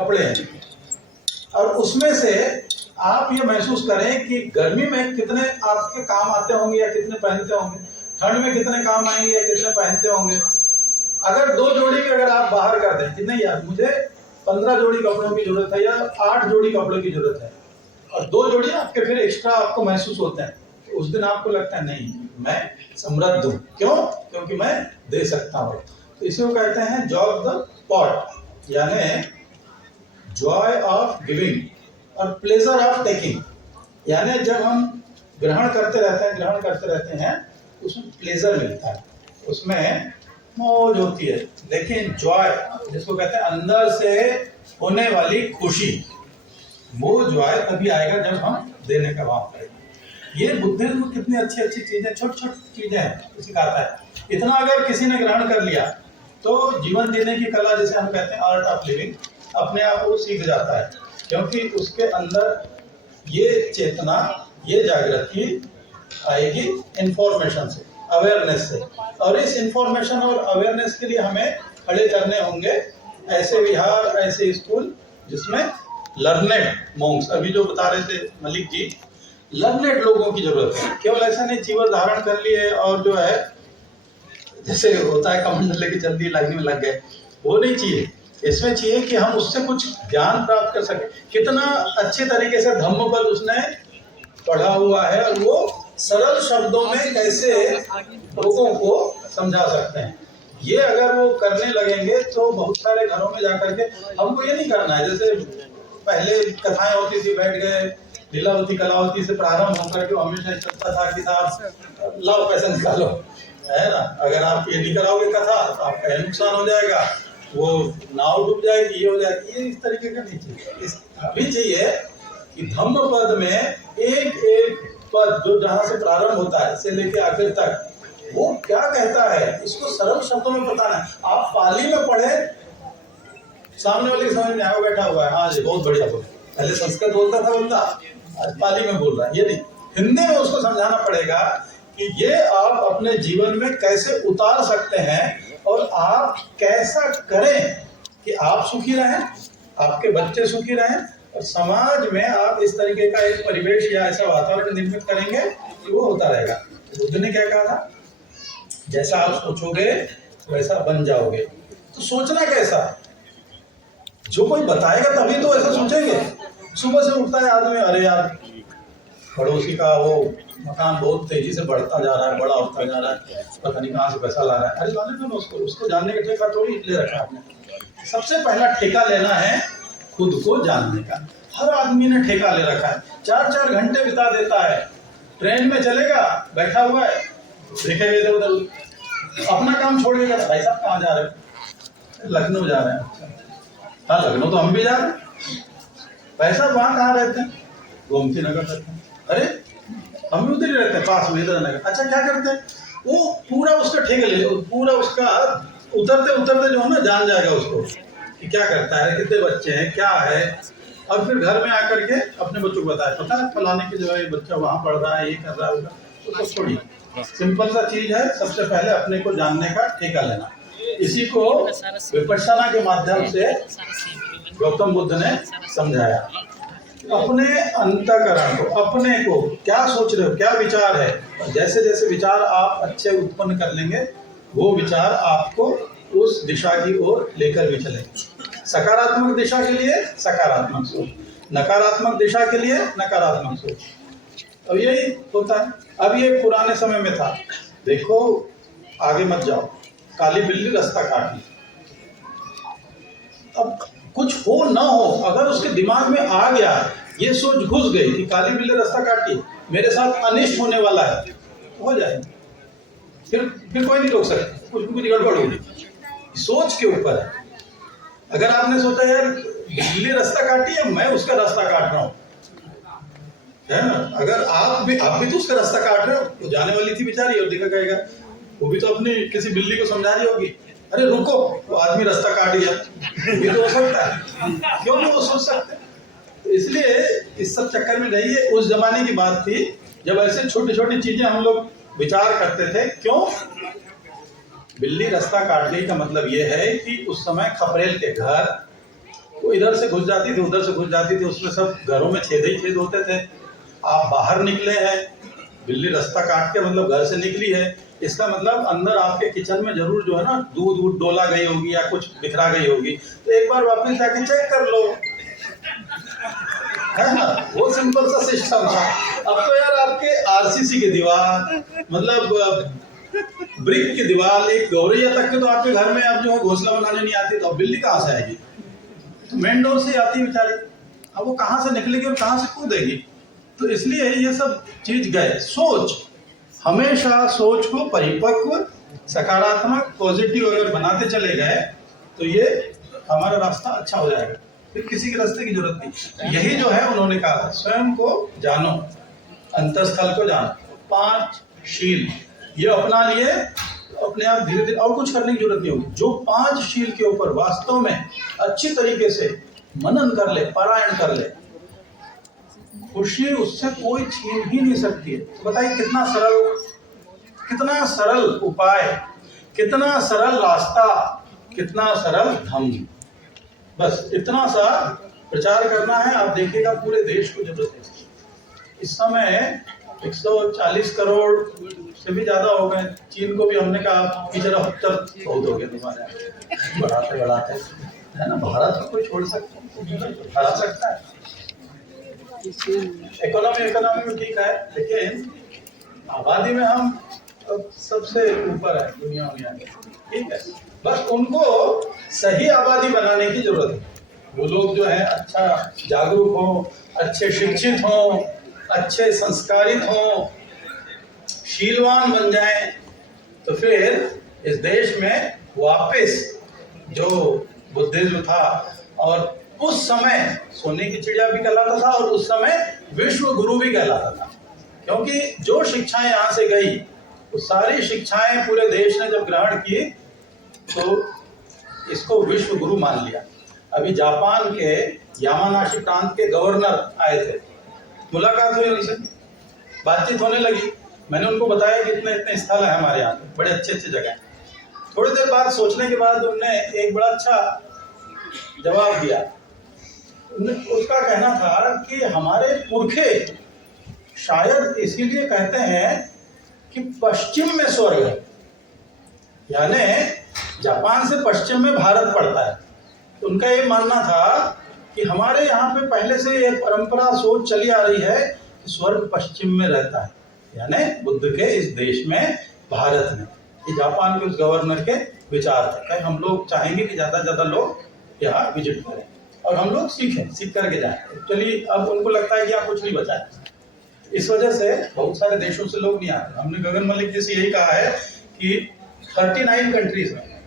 कपड़े हैं, और उसमें से आप ये महसूस करें कि गर्मी में कितने आपके काम आते होंगे या कितने पहनते होंगे, ठंड में कितने काम आएंगे या कितने पहनते होंगे। अगर 2 जोड़ी भी अगर आप बाहर कर दें कि नहीं यार मुझे 15 जोड़ी कपड़ों की जरूरत है या 8 जोड़ी कपड़ों की जरूरत है, और 2 जोड़ी आपके फिर एक्स्ट्रा आपको महसूस होते हैं, तो उस दिन आपको लगता है नहीं मैं समृद्ध हूँ। क्यों? क्योंकि मैं दे सकता हूँ। तो इसी को कहते हैं जॉय ऑफ द पॉट, यानी जॉय ऑफ गिविंग और प्लेजर ऑफ टेकिंग। यानी जब हम ग्रहण करते रहते हैं उसमें प्लेजर मिलता है, उसमें मौज होती है। लेकिन जॉय जिसको कहते हैं अंदर से होने वाली खुशी, वो जॉय तभी आएगा जब हम देने का भाव करेंगे। ये बुद्धिज्म कितनी अच्छी अच्छी चीजें, छोटी छोटी चीजें सिखाता है। इतना अगर किसी ने ग्रहण कर लिया तो जीवन जीने की कला, जिसे हम कहते हैं आर्ट ऑफ लिविंग, अपने आप वो सीख जाता है। क्योंकि उसके अंदर ये चेतना, ये जागृति आएगी इंफॉर्मेशन से, अवेयरनेस से। और इस इंफॉर्मेशन और अवेयरनेस के लिए हमें खड़े करने होंगे ऐसे विहार, ऐसे स्कूल जिसमें लर्नेड मॉन्क्स, अभी जो बता रहे थे मलिक जी, लर्नेड लोगों की जरूरत है। केवल ऐसा नहीं जीवन धारण कर लिए और जो है जैसे होता है कमंडल लेके चल दिए लाइन में लग गए, वो नहीं चाहिए। इसमें चाहिए कि हम उससे कुछ ज्ञान प्राप्त कर सकें। कितना अच्छे तरीके से धम्म पद उसने पढ़ा हुआ है और वो सरल शब्दों में कैसे लोगों को समझा सकते हैं। ये अगर वो करने लगेंगे तो बहुत सारे घरों में जाकर के, हमको ये नहीं करना है जैसे पहले कथाएं होती थी, बैठ गए लीलावती कलावती से प्रारंभ होकर के हमेशा चलता था कि साहब लाओ पैसा निकालो, है ना। अगर आप ये नहीं कराओगे कथा तो आपका नुकसान हो जाएगा, वो नाव डूब जाएगी, ये हो जाएगी। ये इस तरीके का नहीं चाहिए। इस अभी चाहिए कि धम्म पद में एक एक पद जो जहां से प्रारंभ होता है से लेके आखिर तक वो क्या कहता है, इसको सरल शब्दों में बताना है। आप पाली में पढ़े, सामने वाले के समझ में आया बैठा हुआ है, हाँ जी बहुत बढ़िया बोल, पहले संस्कृत बोलता था बंदा, आज पाली में बोल रहा है। ये नहीं, हिंदी में उसको समझाना पड़ेगा कि ये आप अपने जीवन में कैसे उतार सकते हैं और आप कैसा करें कि आप सुखी रहें, आपके बच्चे सुखी रहें, और समाज में आप इस तरीके का एक परिवेश या ऐसा वातावरण निर्मित करेंगे कि वो होता रहेगा। बुद्ध ने क्या कहा था, जैसा आप सोचोगे वैसा बन जाओगे। तो सोचना कैसा है, जो कोई बताएगा तभी तो ऐसा सोचेंगे। सुबह से उठता है आदमी, अरे यार पड़ोसी का वो मकान बहुत तेजी से बढ़ता जा रहा है, बड़ा होता जा रहा है, पता नहीं कहाँ से पैसा ला रहा है। अरे जाने दो उसको जानने का ठेका थोड़ी ले रखा है आपने। सबसे पहला ठेका लेना है खुद को जानने का। हर आदमी ने ठेका ले रखा है, 4-4 घंटे बिता देता है, ट्रेन में चलेगा बैठा हुआ है, देखेगा इधर उधर, अपना काम छोड़ेगा। भाई साहब कहाँ जा रहे हैं? लखनऊ जा रहे हैं। हाँ लखनऊ तो हम भी जा रहे हैं। भाई साहब वहाँ कहाँ रहते हैं? गोमती नगर रहते हैं। अरे हम भी उधर ही रहते हैं, पास में इधर नगर। अच्छा क्या करते हैं? वो पूरा उसका ठेका ले, पूरा उसका उतरते उतरते जो है ना जान जाएगा उसको कि क्या करता है, कितने बच्चे हैं, क्या है। और फिर घर में आकर के अपने बच्चों को बताए, पता है फलाने की जो है बच्चा वहाँ पढ़ रहा है, ये कर रहा है। तो सब छोड़िए, सिंपल सा चीज है, सबसे पहले अपने को जानने का ठेका लेना। इसी को विपश्यना के माध्यम से गौतम बुद्ध ने समझाया। अपने अंतःकरण को, अपने को क्या सोच रहे हो, क्या विचार है, और जैसे जैसे विचार आप अच्छे उत्पन्न कर लेंगे वो विचार आपको उस दिशा की ओर लेकर भी चलेंगे। सकारात्मक दिशा के लिए सकारात्मक सोच, नकारात्मक दिशा के लिए नकारात्मक सोच। अब यही होता है। अब ये पुराने समय में था, देखो आगे मत जाओ, काली बिल्ली रास्ता काट ली। अब कुछ हो ना हो, अगर उसके दिमाग में आ गया, ये सोच घुस गई कि काली बिल्ली रास्ता काटी, मेरे साथ अनिष्ट होने वाला है, हो जाए, फिर कोई नहीं रोक सकता, कुछ भी गड़बड़ होगी। सोच के ऊपर है। अगर आपने सोचा यार बिल्ली रास्ता काटी है, मैं उसका रास्ता काट रहा हूँ, है ना। अगर आप भी तो उसका रास्ता काट रहे हो, तो जाने वाली थी बेचारी, और देखा कहेगा वो भी तो अपनी किसी बिल्ली को समझा रही होगी, अरे रुको वो आदमी रास्ता काट गया, ये तो हो सकता है। क्यों नहीं वो सोच सकते? तो इसलिए इस सब चक्कर में रहिए। उस जमाने की बात थी जब ऐसे छोटी छोटी चीजें हम लोग विचार करते थे। क्यों बिल्ली रास्ता काट गई का मतलब ये है कि उस समय खपरेल के घर, वो इधर से घुस जाती थी, उधर से घुस जाती थी, उसमें सब घरों में छेद ही छेद होते थे। आप बाहर निकले हैं, बिल्ली रास्ता काट के मतलब घर से निकली है, इसका मतलब अंदर आपके किचन में जरूर जो है ना दूध वूध डोला गई होगी या कुछ बिखरा गई होगी, तो एक बार वापस जाके चेक कर लो, है ना। वो सिंपल सा सिस्टम था। अब तो यार आपके आरसीसी की दीवार, मतलब ब्रिक की दीवार, एक गौरैया तक के तो आपके घर में अब जो है घोंसला बनाने नहीं आती, तो अब बिल्ली कहाँ से आएगी? तो मेन डोर से आती बेचारी, अब वो कहाँ से निकलेगी और कहाँ से कूदेगी? तो इसलिए ये सब चीज गए। सोच, हमेशा सोच को परिपक्व, सकारात्मक, पॉजिटिव अगर बनाते चले गए तो ये हमारा रास्ता अच्छा हो जाएगा, फिर किसी के रास्ते की जरूरत नहीं। यही जो है उन्होंने कहा था, स्वयं को जानो, अंतस्थल को जानो, 5 शील ये अपना लिए, अपने आप धीरे धीरे और कुछ करने की जरूरत नहीं होगी। जो 5 शील के ऊपर वास्तव में अच्छी तरीके से मनन कर ले, पारायण कर ले, खुशी उससे कोई छीन ही नहीं सकती है। तो बताइए कितना सरल उपाय, कितना सरल रास्ता, कितना सरल धम्म। बस इतना सा प्रचार करना है। आप देखिएगा पूरे देश को जरूरत है। इस समय 140 करोड़ से भी ज्यादा हो गए। चीन को भी हमने कहा कि जरा 70 बहुत हो गया तुम्हारे, बढ़ाते है ना। भारत को कोई छोड़ सकता, हरा सकता है। इकोनॉमी में ठीक है, लेकिन आबादी में हम सबसे ऊपर है दुनिया में, ठीक है। बस उनको सही आबादी बनाने की जरूरत है। वो लोग जो है अच्छा जागरूक हो, अच्छे शिक्षित हो, अच्छे संस्कारित हो, शीलवान बन जाएं, तो फिर इस देश में वापस जो बुद्धिज्म था, और उस समय सोने की चिड़िया भी कहलाता था और उस समय विश्व गुरु भी कहलाता था। क्योंकि जो शिक्षाएं यहाँ से गई, वो सारी शिक्षाएं पूरे देश ने जब ग्रहण की तो इसको विश्व गुरु मान लिया। अभी जापान के यामानाशी प्रांत के गवर्नर आए थे, मुलाकात हुई उनसे, बातचीत होने लगी। मैंने उनको बताया कि इतने इतने स्थल है हमारे यहाँ, बड़े अच्छे अच्छे जगह। थोड़ी देर बाद सोचने के बाद उन्होंने एक बड़ा अच्छा जवाब दिया। उसका कहना था कि हमारे पुरखे शायद इसीलिए कहते हैं कि पश्चिम में स्वर्ग है, यानी जापान से पश्चिम में भारत पड़ता है। तो उनका ये मानना था कि हमारे यहाँ पे पहले से ये परंपरा सोच चली आ रही है कि स्वर्ग पश्चिम में रहता है, यानी बुद्ध के इस देश में, भारत में। ये जापान के उस गवर्नर के विचार थे। हम लोग चाहेंगे कि ज्यादा से ज्यादा लोग यहाँ विजिट करें और हम लोग सीखें, सीख करके जाएं। एक्चुअली अब उनको लगता है कि यहाँ कुछ नहीं बचा है, इस वजह से बहुत सारे देशों से लोग नहीं आते। हमने गगन मलिक जी से यही कहा है कि 39 कंट्रीज में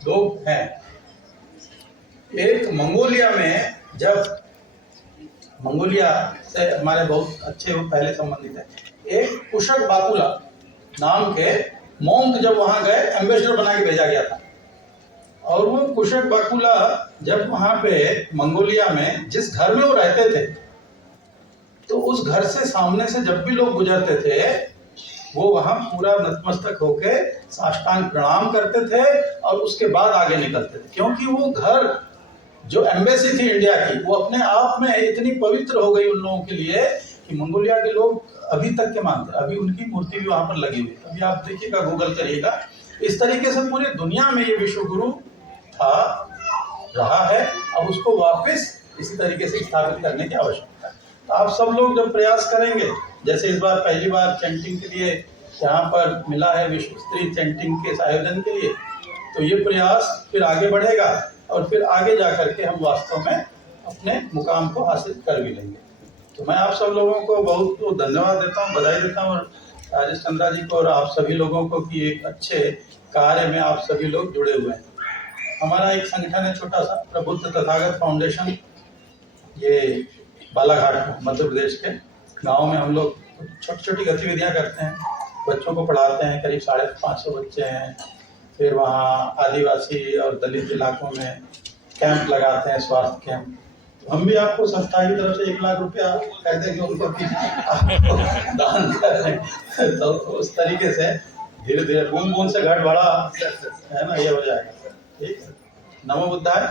लोग हैं। एक मंगोलिया में, जब मंगोलिया से हमारे बहुत अच्छे पहले संबंधित है, एक कुशक बाकुला नाम के मोंक जब वहां गए, एम्बेसडर बना के भेजा गया था। और वो कुशक बाकुला जब वहां पे मंगोलिया में जिस घर में वो रहते थे, तो उस घर से सामने से जब भी लोग गुजरते थे, वो वहां पूरा नतमस्तक होके साष्टांग प्रणाम करते थे और उसके बाद आगे निकलते थे। क्योंकि वो घर जो एम्बेसी थी इंडिया की, वो अपने आप में इतनी पवित्र हो गई उन लोगों के लिए कि मंगोलिया के लोग अभी तक के मानते हैं। अभी उनकी मूर्ति भी वहां पर लगी हुई है। अभी आप देखिएगा, गूगल करिएगा। इस तरीके से पूरी दुनिया में ये विश्व गुरु था, रहा है। अब उसको वापस इसी तरीके से स्थापित करने की आवश्यकता है। तो आप सब लोग जब प्रयास करेंगे, जैसे इस बार पहली बार चैंटिंग के लिए यहाँ पर मिला है, विश्व स्तरीय चैंटिंग के आयोजन के लिए, तो ये प्रयास फिर आगे बढ़ेगा और फिर आगे जा करके हम वास्तव में अपने मुकाम को हासिल कर भी लेंगे। तो मैं आप सब लोगों को बहुत बहुत धन्यवाद देता हूँ, बधाई देता हूँ, और राजेश चंद्रा जी को और आप सभी लोगों को कि एक अच्छे कार्य में आप सभी लोग जुड़े हुए हैं। हमारा एक संगठन है छोटा सा, प्रबुद्ध तथागत फाउंडेशन। ये बालाघाट मध्य प्रदेश के गाँव में हम लोग छोटी छोटी गतिविधियाँ करते हैं। बच्चों को पढ़ाते हैं, करीब 550 बच्चे हैं। फिर वहाँ आदिवासी और दलित इलाकों में कैंप लगाते हैं, स्वास्थ्य कैंप। हम भी आपको संस्था की तरफ से 1 लाख रुपया कह देंगे उनको कि दान करें। तो उस तरीके से धीरे धीरे बूंद बूंद से घट बढ़ा, है ना, ये हो जाएगा। ठीक है। नमो बुद्धाय।